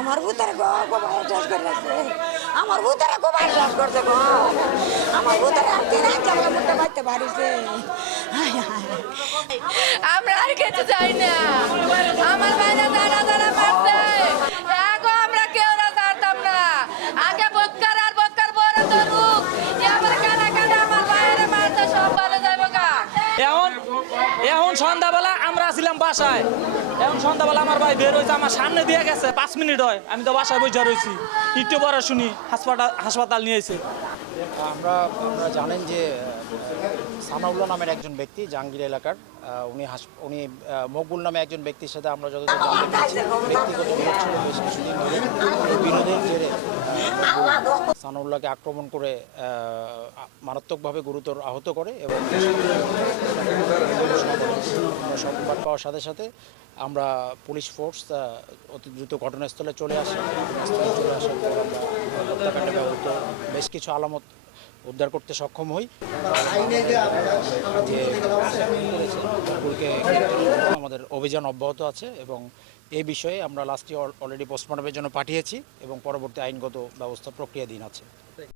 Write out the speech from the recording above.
আমার ভূতারে গো গোবার রাখছে আমার ভূতারে গোবার শেষ করছে গো। আমার ভূতারে আর দিন আজ আমাকে মুখটা বাইতে পারিছে। আমরা আর কিছু চাই না আমার বাইরে দাঁড়া দাঁড়া মারছে এখন আমরা কেউ না ছাড়তাম না আগে বৎকার আর বৎকার বড় ধরুক যে আমার কানা কানা আমার বাইরে মারছে সব ভালো যাইব গা এখন এখন সন্ধ্যাবেলা আমরা ছিলাম বাসায়। এখন সন্ধ্যাবেলা আমার ভাই বের হয়েছে, আমার সামনে দিয়ে গেছে, পাঁচ মিনিট হয়। আমি তো বাসায় বসে রয়েছি। একটু পরে শুনি, হাসপাতাল হাসপাতাল নিয়েছে আমরা আপনারা জানেন যে সানাউল্লাহ নামের একজন ব্যক্তি জাহাঙ্গীর এলাকার। উনি হাস উনি মকবুল নামে একজন ব্যক্তির সাথে আমরা জানতে পেরেছি ব্যক্তিগত জেরে সানাউল্লাহকে আক্রমণ করে মারাত্মকভাবে গুরুতর আহত করে এবং পাওয়ার সাথে সাথে আমরা পুলিশ ফোর্স অতি দ্রুত ঘটনাস্থলে চলে আসি। চলে আসার বেশ কিছু আলামত উদ্ধার করতে সক্ষম হই। আমাদের অভিযান অব্যাহত আছে এবং এই বিষয়ে আমরা লাস্ট লাস্টে অলরেডি পোস্টমর্টমের জন্য পাঠিয়েছি এবং পরবর্তী আইনগত ব্যবস্থা প্রক্রিয়াধীন আছে।